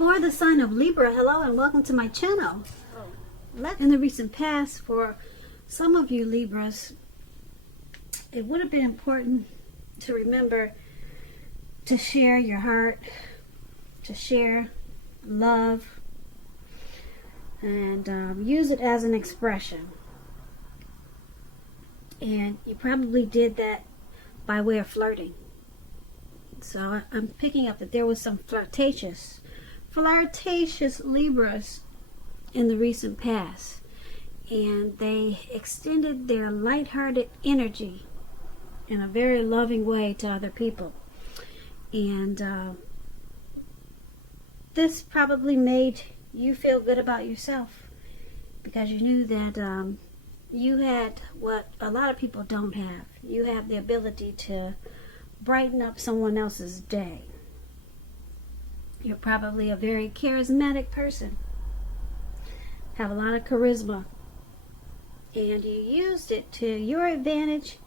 For the sign of Libra, hello and welcome to my channel. In the recent past, for some of you Libras, it would have been important to remember to share your heart, to share love, and use it as an expression. And you probably did that by way of flirting. So I'm picking up that there was some flirtatious Libras in the recent past, and they extended their lighthearted energy in a very loving way to other people. And this probably made you feel good about yourself, because you knew that you had what a lot of people don't have. You have the ability to brighten up someone else's day. You're probably a very charismatic person, have a lot of charisma, and you used it to your advantage,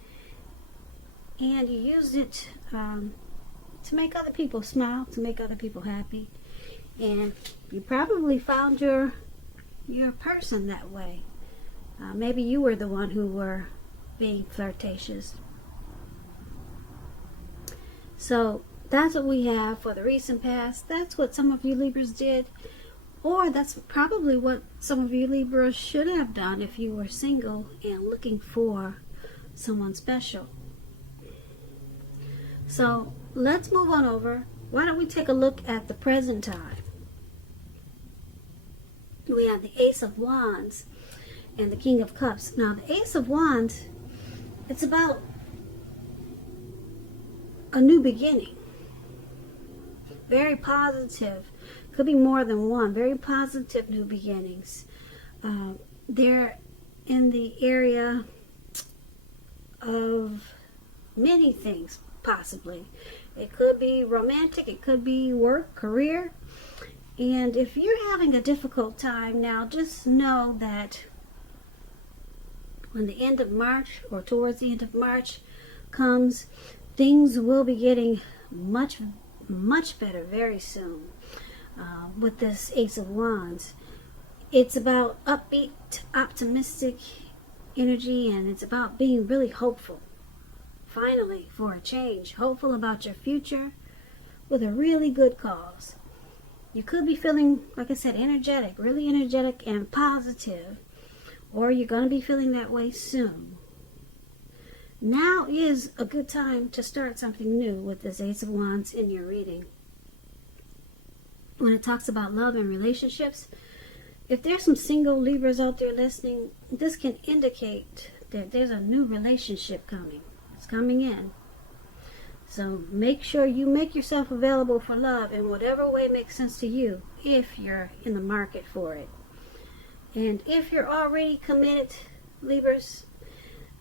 and you used it to make other people smile, to make other people happy. And you probably found your person that way. Maybe you were the one who were being flirtatious. So that's what we have for the recent past. That's what some of you Libras did, or that's probably what some of you Libras should have done if you were single and looking for someone special. So let's move on over. Why don't we take a look at the present time? We have the Ace of Wands and the King of Cups. Now the Ace of Wands, it's about a new beginning. Very positive. Could be more than one. Very positive new beginnings. They're in the area of many things, possibly. It could be romantic. It could be work, career. And if you're having a difficult time now, just know that when the end of March, or towards the end of March comes, things will be getting much better very soon. With this Ace of Wands, it's about upbeat, optimistic energy, and it's about being really hopeful, finally, for a change. Hopeful about your future with a really good cause. You could be feeling, like I said, energetic, really energetic and positive, or you're going to be feeling that way soon. Now is a good time to start something new with this Ace of Wands in your reading. When it talks about love and relationships, if there's some single Libras out there listening, this can indicate that there's a new relationship coming. It's coming in. So make sure you make yourself available for love in whatever way makes sense to you, if you're in the market for it. And if you're already committed, Libras,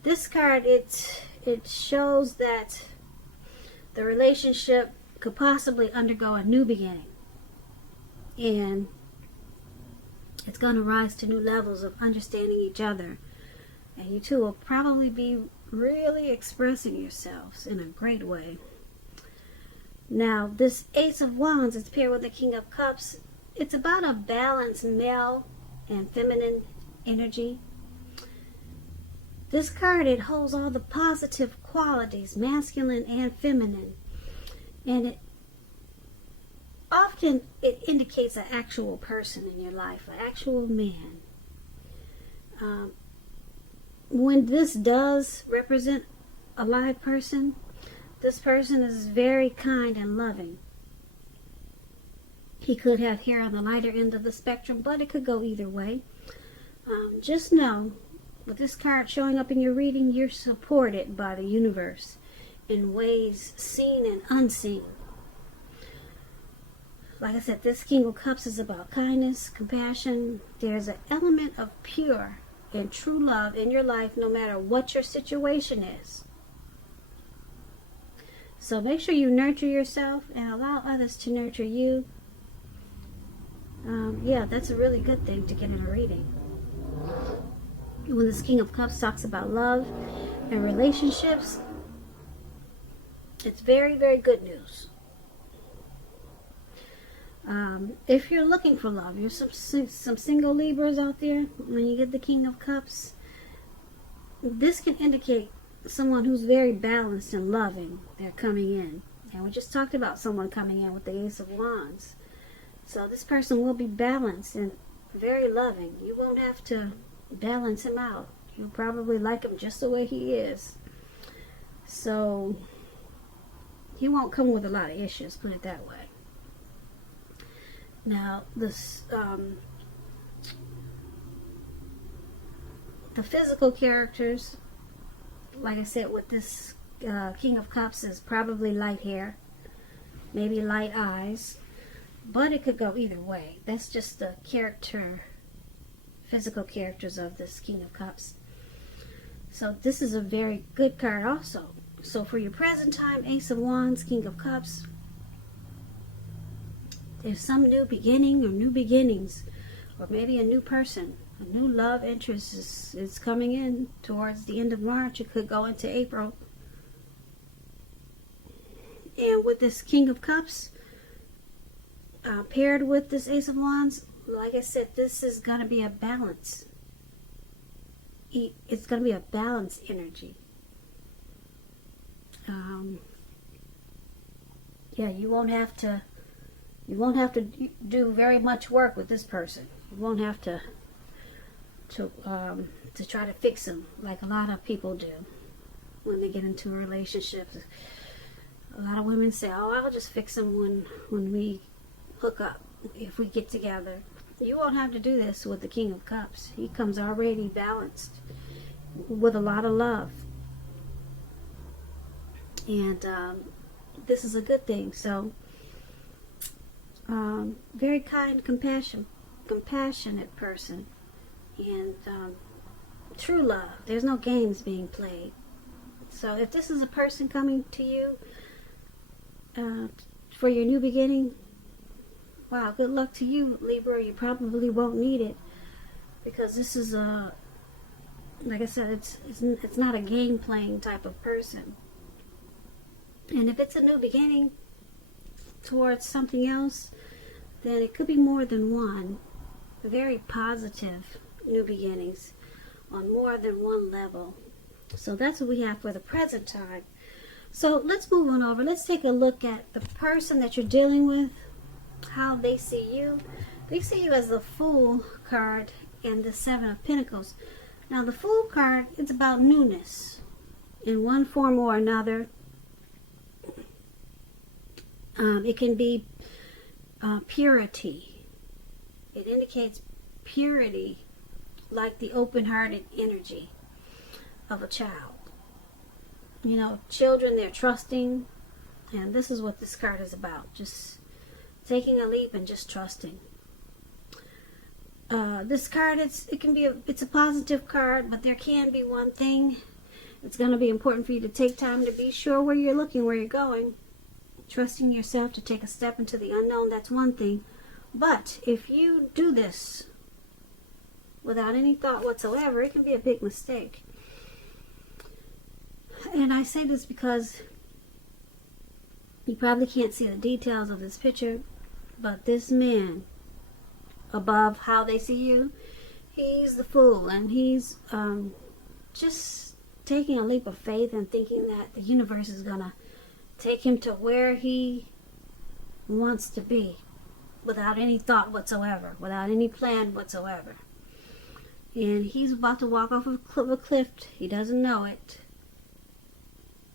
this card, it shows that the relationship could possibly undergo a new beginning. And it's going to rise to new levels of understanding each other. And you two will probably be really expressing yourselves in a great way. Now, this Ace of Wands is paired with the King of Cups. It's about a balanced male and feminine energy. This card, it holds all the positive qualities, masculine and feminine. And it often indicates an actual person in your life, an actual man. When this does represent a live person, this person is very kind and loving. He could have hair on the lighter end of the spectrum, but it could go either way. Just know, with this card showing up in your reading, you're supported by the universe in ways seen and unseen. Like I said, this King of Cups is about kindness, compassion. There's an element of pure and true love in your life, no matter what your situation is. So make sure you nurture yourself and allow others to nurture you. Yeah, that's a really good thing to get in a reading. When this King of Cups talks about love and relationships, it's very, very good news. If you're looking for love, you're some single Libras out there. When you get the King of Cups, this can indicate someone who's very balanced and loving. They're coming in. And we just talked about someone coming in with the Ace of Wands. So this person will be balanced and very loving. You won't have to balance him out. You'll probably like him just the way he is. So he won't come with a lot of issues, put it that way. Now, this the physical characters, like I said, with this King of Cups, is probably light hair, maybe light eyes, but it could go either way. That's just the physical characters of this King of Cups. So this is a very good card also. So for your present time, Ace of Wands, King of Cups, there's some new beginning or new beginnings, or maybe a new person, a new love interest is coming in towards the end of March. It could go into April. And with this King of Cups, paired with this Ace of Wands, like I said, this is going to be a balance. It's going to be a balanced energy. Yeah, you won't have to do very much work with this person. You won't have to try to fix them like a lot of people do when they get into relationships. A lot of women say, "Oh, I'll just fix them when we hook up, if we get together." You won't have to do this with the King of Cups. He comes already balanced with a lot of love, and this is a good thing. So very kind, compassionate person, and true love. There's no games being played. So if this is a person coming to you for your new beginning, wow, good luck to you, Libra. You probably won't need it, because this is like I said, it's not a game playing type of person. And if it's a new beginning towards something else, then it could be more than one. Very positive new beginnings on more than one level. So that's what we have for the present time. So let's move on over. Let's take a look at the person that you're dealing with, how they see you. They see you as the Fool card and the Seven of Pentacles. Now the Fool card, it's about newness in one form or another. It can be purity. It indicates purity, like the open-hearted energy of a child. You know, children, they're trusting, and this is what this card is about. Just taking a leap and just trusting. This card, it's a positive card, but there can be one thing. It's going to be important for you to take time to be sure where you're looking, where you're going. Trusting yourself to take a step into the unknown, that's one thing. But if you do this without any thought whatsoever, it can be a big mistake. And I say this because you probably can't see the details of this picture, but this man, above how they see you, he's the Fool, and he's just taking a leap of faith and thinking that the universe is gonna take him to where he wants to be without any thought whatsoever, without any plan whatsoever. And he's about to walk off of a cliff. He doesn't know it,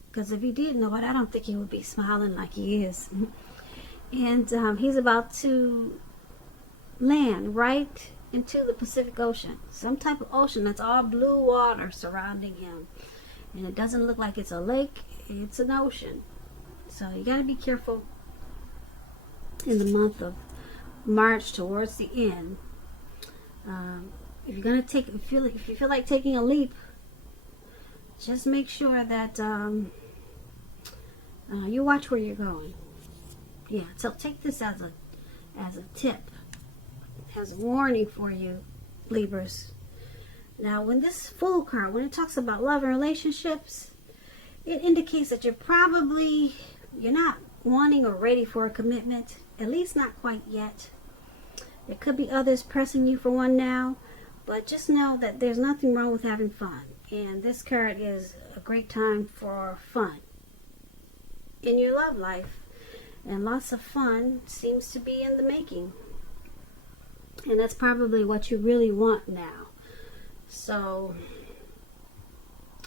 because if he did know it, I don't think he would be smiling like he is. And he's about to land right into the Pacific Ocean, some type of ocean that's all blue water surrounding him, and it doesn't look like it's a lake, it's an ocean. So you got to be careful in the month of March towards the end. If you're gonna if you feel like taking a leap, just make sure that you watch where you're going. Yeah. So take this as a tip, as a warning for you, Libras. Now, when this Fool card, when it talks about love and relationships, it indicates that you're not wanting or ready for a commitment. At least not quite yet. There could be others pressing you for one now, but just know that there's nothing wrong with having fun. And this card is a great time for fun in your love life. And lots of fun seems to be in the making. And that's probably what you really want now. So,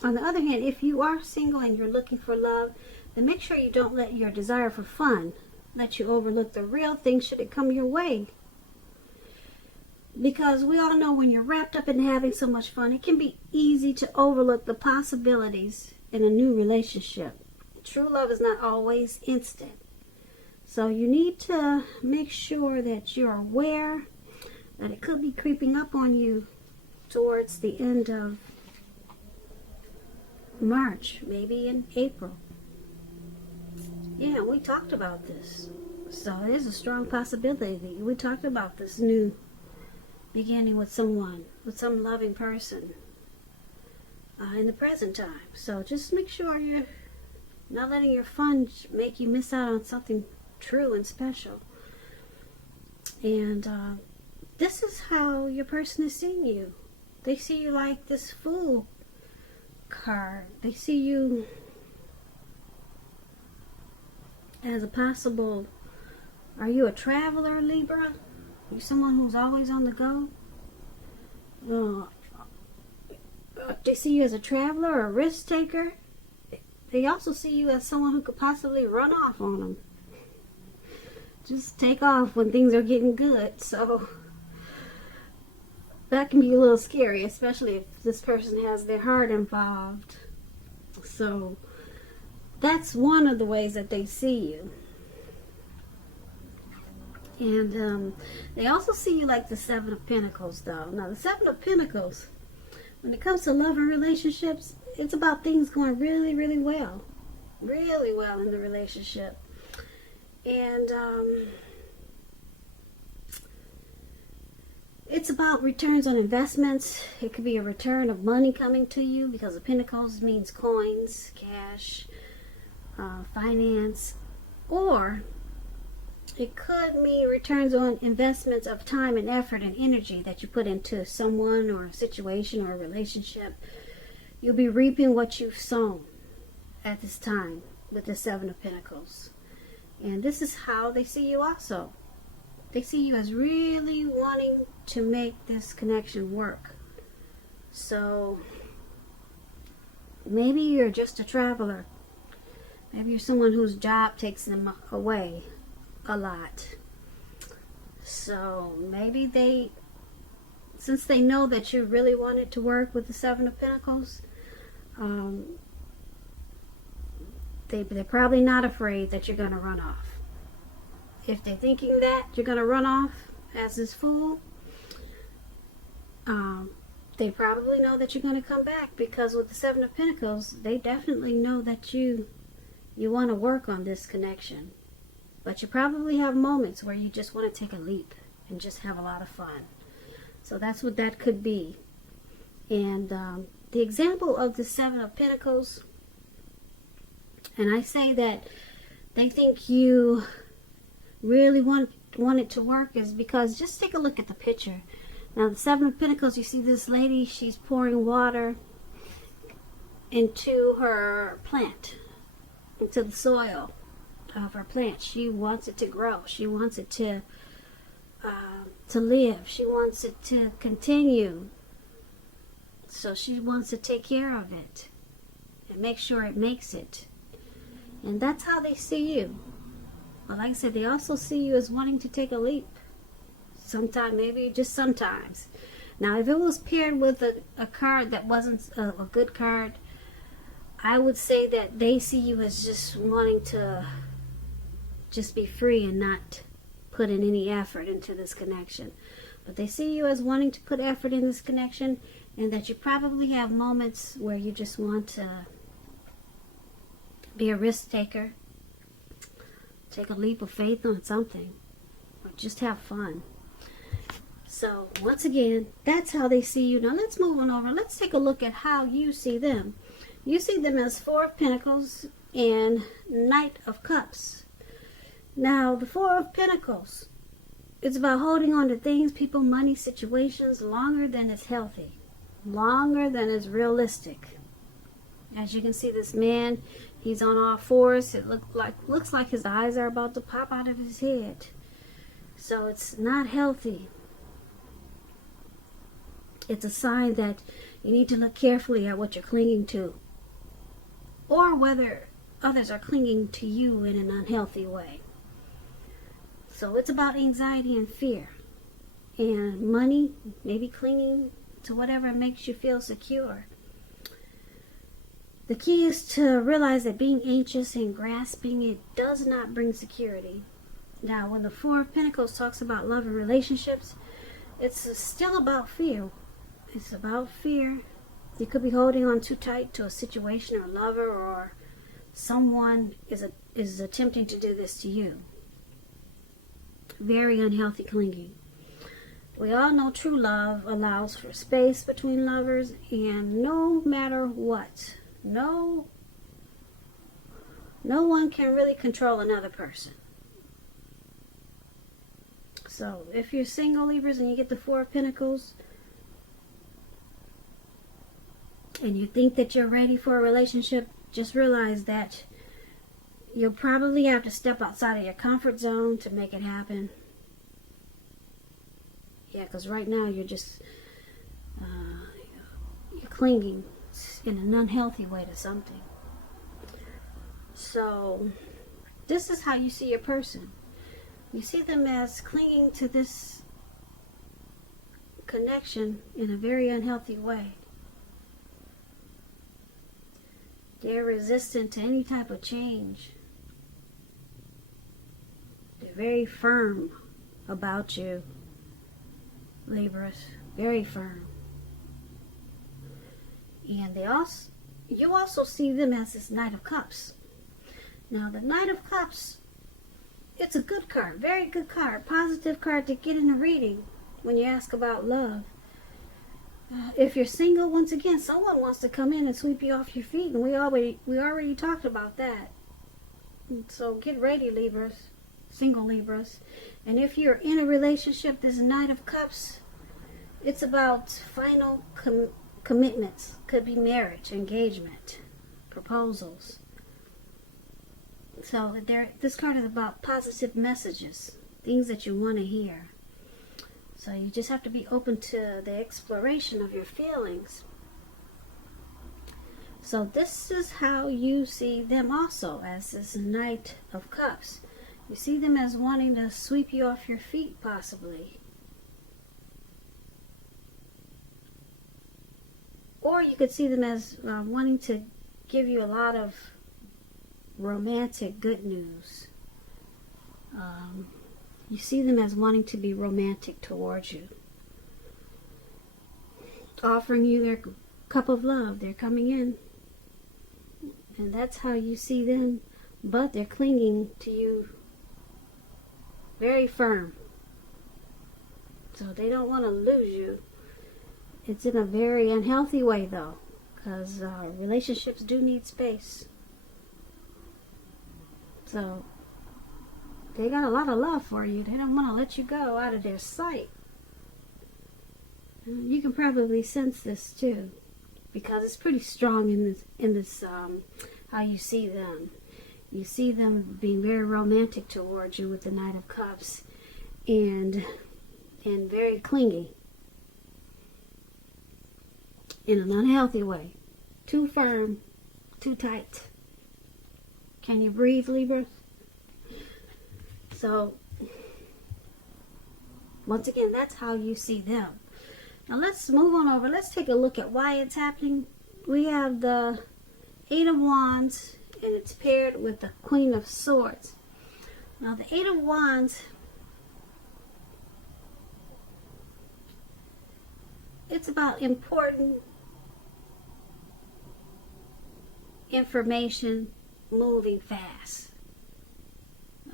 on the other hand, if you are single and you're looking for love, then make sure you don't let your desire for fun let you overlook the real thing should it come your way. Because we all know when you're wrapped up in having so much fun, it can be easy to overlook the possibilities in a new relationship. True love is not always instant. So you need to make sure that you're aware that it could be creeping up on you towards the end of March, maybe in April. Yeah, we talked about this. So there's a strong possibility that we talked about this new beginning with someone, with some loving person in the present time. So just make sure you're not letting your fun make you miss out on something true and special. And this is how your person is seeing you. They see you like this Fool card. They see you as a possible, are you a traveler, Libra? Are you someone who's always on the go? They see you as a traveler or a risk taker. They also see you as someone who could possibly run off on them. Just take off when things are getting good. So that can be a little scary, especially if this person has their heart involved. So that's one of the ways that they see you. And they also see you like the Seven of Pentacles, though. Now, the Seven of Pentacles, when it comes to love and relationships, it's about things going really, really well. Really well in the relationship. And it's about returns on investments. It could be a return of money coming to you, because the Pentacles means coins, cash, finance, or it could mean returns on investments of time and effort and energy that you put into someone or a situation or a relationship. You'll be reaping what you've sown at this time with the Seven of Pentacles. And this is how they see you also. They see you as really wanting to make this connection work. So maybe you're just a traveler. Maybe you're someone whose job takes them away a lot. So maybe they, since they know that you really wanted to work with the Seven of Pentacles, they're probably not afraid that you're going to run off. If they're thinking that you're going to run off as this Fool, they probably know that you're going to come back, because with the Seven of Pentacles, they definitely know that you want to work on this connection. But you probably have moments where you just want to take a leap and just have a lot of fun. So that's what that could be. And the example of the Seven of Pentacles, and I say that they think you really want it to work, is because just take a look at the picture. Now, the Seven of Pentacles, you see this lady, she's pouring water into her plant, into the soil of her plant. She wants it to grow. She wants it to live. She wants it to continue. So she wants to take care of it and make sure it makes it. And that's how they see you. But like I said, they also see you as wanting to take a leap. Sometime, maybe just sometimes. Now, if it was paired with a card that wasn't a good card, I would say that they see you as just wanting to just be free and not put in any effort into this connection. But they see you as wanting to put effort in this connection, and that you probably have moments where you just want to be a risk taker, take a leap of faith on something, or just have fun. So once again, that's how they see you. Now let's move on over. Let's take a look at how you see them. You see them as Four of Pentacles and Knight of Cups. Now, the Four of Pentacles. It's about holding on to things, people, money, situations longer than it's healthy. Longer than it's realistic. As you can see, this man, he's on all fours. It looks like his eyes are about to pop out of his head. So it's not healthy. It's a sign that you need to look carefully at what you're clinging to, or whether others are clinging to you in an unhealthy way. So it's about anxiety and fear. And money, maybe clinging to whatever makes you feel secure. The key is to realize that being anxious and grasping it does not bring security. Now, when the Four of Pentacles talks about love and relationships, it's still about fear. It's about fear. You could be holding on too tight to a situation or a lover, or someone is attempting to do this to you. Very unhealthy clinging. We all know true love allows for space between lovers, and no matter what, no one can really control another person. So if you're single, Libras, and you get the Four of Pentacles, and you think that you're ready for a relationship, just realize that you'll probably have to step outside of your comfort zone to make it happen. Yeah, because right now you're just you're clinging in an unhealthy way to something. So this is how you see your person. You see them as clinging to this connection in a very unhealthy way. They're resistant to any type of change. They're very firm about you, Libras. Very firm. And you also see them as this Knight of Cups. Now, the Knight of Cups, it's a good card. Very good card. Positive card to get in a reading when you ask about love. If you're single, once again, someone wants to come in and sweep you off your feet, and we already talked about that. So get ready, Libras, single Libras. And if you're in a relationship, this Knight of Cups, it's about final commitments. Could be marriage, engagement, proposals. So this card is about positive messages, things that you want to hear. So you just have to be open to the exploration of your feelings. So this is how you see them also, as this Knight of Cups. You see them as wanting to sweep you off your feet, possibly. Or you could see them as wanting to give you a lot of romantic good news. You see them as wanting to be romantic towards you. Offering you their cup of love. They're coming in. And that's how you see them. But they're clinging to you very firm. So they don't want to lose you. It's in a very unhealthy way, though. Because relationships do need space. So they got a lot of love for you. They don't want to let you go out of their sight. You can probably sense this too, because it's pretty strong in this how you see them. You see them being very romantic towards you with the Knight of Cups, and very clingy in an unhealthy way. Too firm, too tight. Can you breathe, Libra? So, once again, that's how you see them. Now let's move on over. Let's take a look at why it's happening. We have the Eight of Wands, and it's paired with the Queen of Swords. Now the Eight of Wands, it's about important information moving fast.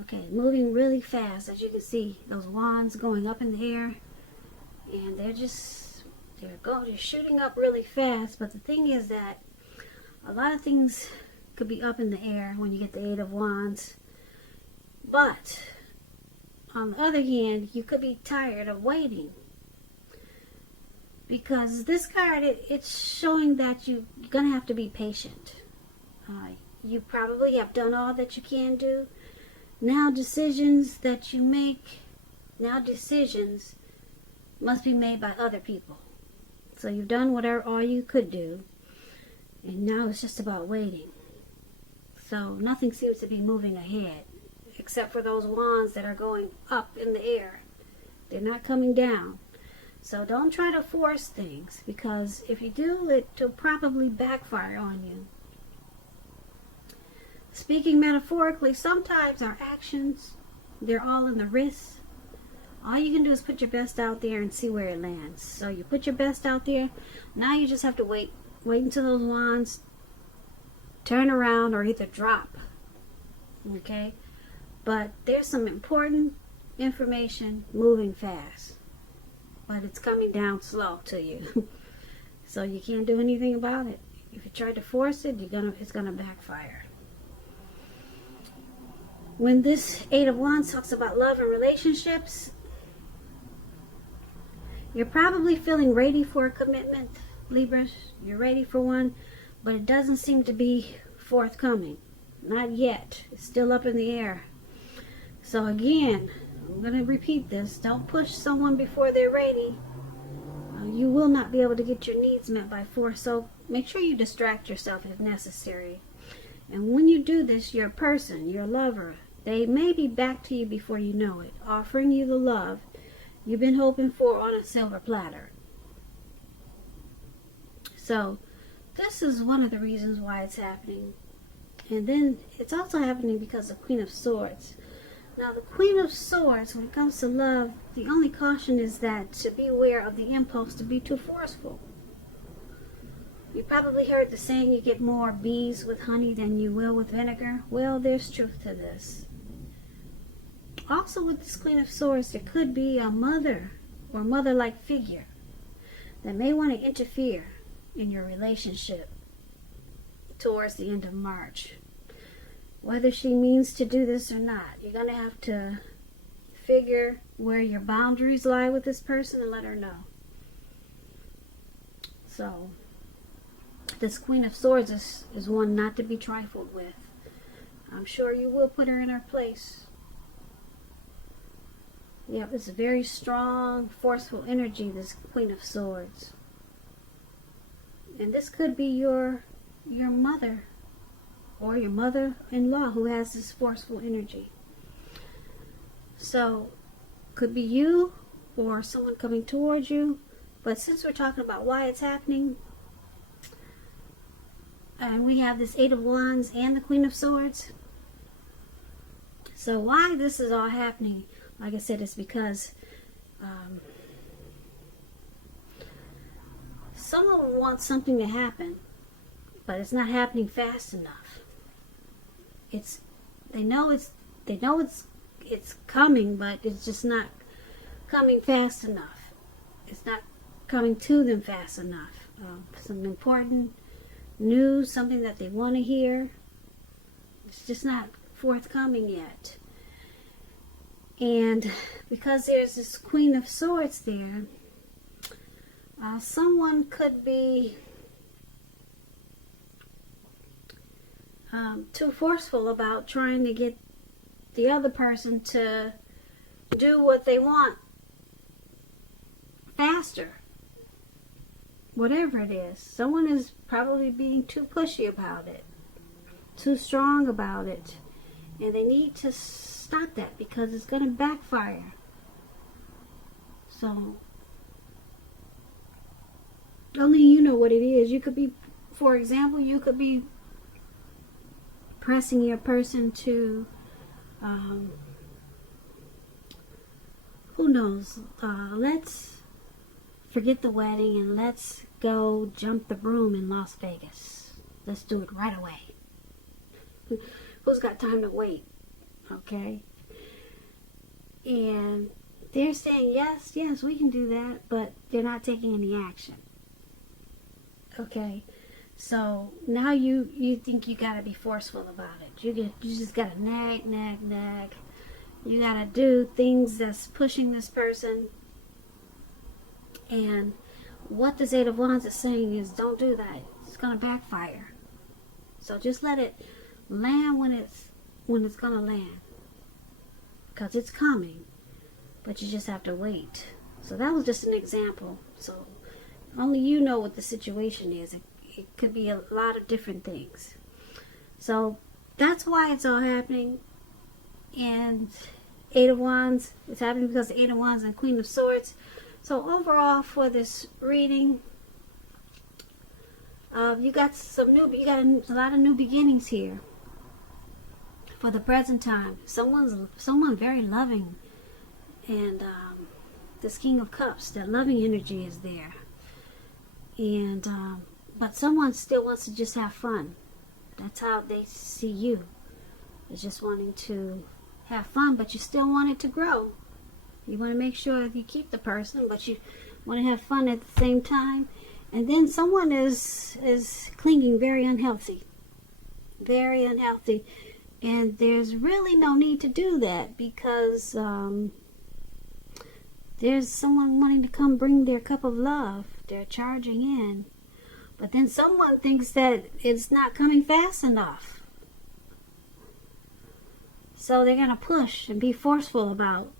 Okay, moving really fast. As you can see, those wands going up in the air, and they're shooting up really fast. But the thing is that a lot of things could be up in the air when you get the Eight of Wands. But on the other hand, you could be tired of waiting, because this card, it's showing that you're going to have to be patient. You probably have done all that you can do. Now decisions that you make, now decisions must be made by other people. So you've done all you could do, and now it's just about waiting. So nothing seems to be moving ahead, except for those wands that are going up in the air. They're not coming down. So don't try to force things, because if you do, it'll probably backfire on you. Speaking metaphorically, sometimes our actions, they're all in the wrist. All you can do is put your best out there and see where it lands. So you put your best out there. Now you just have to wait until those wands turn around or either drop. Okay? But there's some important information moving fast, but it's coming down slow to you. So you can't do anything about it. If you try to force it, it's gonna backfire. When this Eight of Wands talks about love and relationships, you're probably feeling ready for a commitment, Libra. You're ready for one, but it doesn't seem to be forthcoming. Not yet. It's still up in the air. So again, I'm going to repeat this. Don't push someone before they're ready. You will not be able to get your needs met by force. So make sure you distract yourself if necessary. And when you do this, your person, your lover, they may be back to you before you know it, offering you the love you've been hoping for on a silver platter. So this is one of the reasons why it's happening. And then it's also happening because of Queen of Swords. Now the Queen of Swords, when it comes to love, the only caution is that to be aware of the impulse to be too forceful. You probably heard the saying, you get more bees with honey than you will with vinegar. Well, there's truth to this. Also with this Queen of Swords, there could be a mother or mother-like figure that may want to interfere in your relationship towards the end of March. Whether she means to do this or not, you're going to have to figure where your boundaries lie with this person and let her know. So this Queen of Swords is one not to be trifled with. I'm sure you will put her in her place. Yeah, it's a very strong, forceful energy, this Queen of Swords. And this could be your mother or your mother-in-law who has this forceful energy. So, could be you or someone coming towards you. But since we're talking about why it's happening, and we have this Eight of Wands and the Queen of Swords. So why this is all happening, like I said, it's because someone wants something to happen, but it's not happening fast enough. They know it's coming, but it's just not coming fast enough. It's not coming to them fast enough. Some important news, something that they want to hear, it's just not forthcoming yet. And because there's this Queen of Swords there, someone could be too forceful about trying to get the other person to do what they want faster. Whatever it is, someone is probably being too pushy about it, too strong about it, and they need to stop that because it's going to backfire. So only you know what it is. You could be, for example, you could be pressing your person to who knows, let's forget the wedding and let's go jump the broom in Las Vegas. Let's do it right away. Who's got time to wait? Okay. And they're saying, yes, we can do that, but they're not taking any action. Okay. So now you think you gotta be forceful about it. You just gotta nag. You got to do things that's pushing this person. And what this Eight of Wands is saying is don't do that. It's going to backfire. So just let it land when it's going to land. Because it's coming. But you just have to wait. So that was just an example. So only you know what the situation is. It could be a lot of different things. So that's why it's all happening. And Eight of Wands, it's happening because the Eight of Wands and Queen of Swords. So overall for this reading, you got a lot of new beginnings here. For the present time, someone very loving, and this King of Cups, that loving energy is there. And but someone still wants to just have fun. That's how they see you. They're just wanting to have fun, but you still want it to grow. You want to make sure you keep the person, but you want to have fun at the same time. And then someone is clinging very unhealthy. Very unhealthy. And there's really no need to do that because there's someone wanting to come bring their cup of love. They're charging in. But then someone thinks that it's not coming fast enough. So they're going to push and be forceful about